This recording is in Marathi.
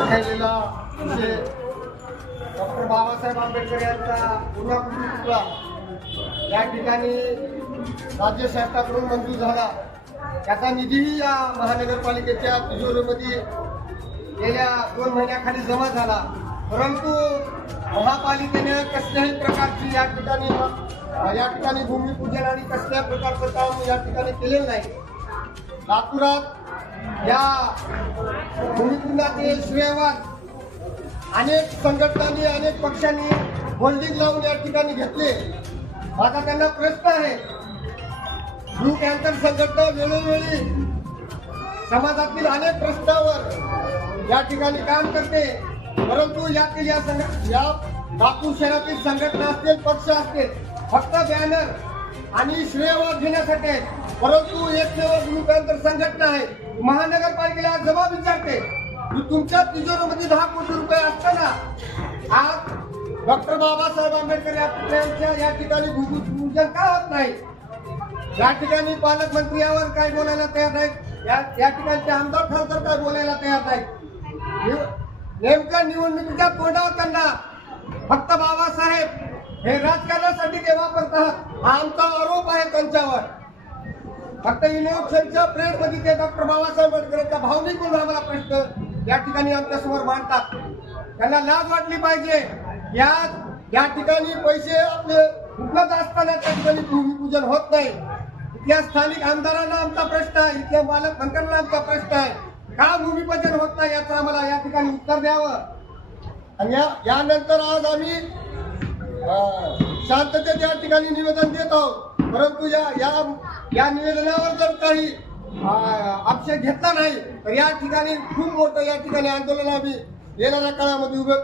राहिलेला विषय डॉक्टर बाबासाहेब आंबेडकर यांचा पुनःपुटी पुतळा या ठिकाणी राज्य शासनाकडून मंजूर झाला। त्याचा निधीही या महानगरपालिकेच्या तिजोरीमध्ये गेल्या 2 महिन्याखाली जमा झाला, परंतु महापालिकेने कसल्याही प्रकारची या ठिकाणी भूमिपूजन आणि कसल्या प्रकारचं काम या ठिकाणी केलेलं नाही। लातूरात या भूमिपूजनाचे श्रेयवाद अनेक संघटनांनी अनेक पक्षांनी होल्डिंग लावून या ठिकाणी घेतले। माझा त्यांना प्रश्न आहे, ब्लू कॅन्सर संघटना वेळोवेळी समाजातील अनेक प्रश्नावर या ठिकाणी काम करते, परंतु यातील या लातूर शहरातील संघटना असतील, पक्ष असतील, फक्त बॅनर आणि श्रेयवाद घेण्यासाठी आहेत। परंतु एकमेव ब्लू कॅन्सर संघटना आहे, महानगरपालिकेला जबाब विचारते की तुमच्या तिजोरीमध्ये 10 कोटी रुपये असताना आज डॉक्टर बाबासाहेब आंबेडकर यांच्या या ठिकाणी भूमिपूजन का होत नाही? या ठिकाणी पालकमंत्री यावर काय बोलायला तयार नाहीत, या ठिकाणचे आमदार खासदार काय बोलायला तयार नाहीत। नेमक्या निवडणुकीच्या तोंडावर त्यांना फक्त बाबासाहेब हे राजकारणासाठी ते वापरतात हा आमचा आरोप आहे त्यांच्यावर। फक्त इलेक्शनच्या प्रेड मध्ये ते डॉक्टर बाबासाहेब आंबेडकरांचा भावनिक म्हणून आम्हाला प्रश्न या ठिकाणी आमच्या समोर मांडतात। त्यांना लाज वाटली पाहिजे। या ठिकाणी पैसे आपले उपलब्ध असताना त्या ठिकाणी भूमिपूजन होत नाही। इथल्या स्थानिक आमदारांना आमचा प्रश्न आहे, इथल्या पालकमंत्र्यांना आमचा प्रश्न आहे, का भूमिपूजन होत नाही याचं आम्हाला या ठिकाणी उत्तर द्यावं। आणि यानंतर आज आम्ही शांततेत या ठिकाणी निवेदन देत आहोत, परंतु या निवेदनावर जर काही आक्षेप घेतला नाही तर या ठिकाणी खूप मोठं या ठिकाणी आंदोलन आम्ही येणाऱ्या काळामध्ये उभे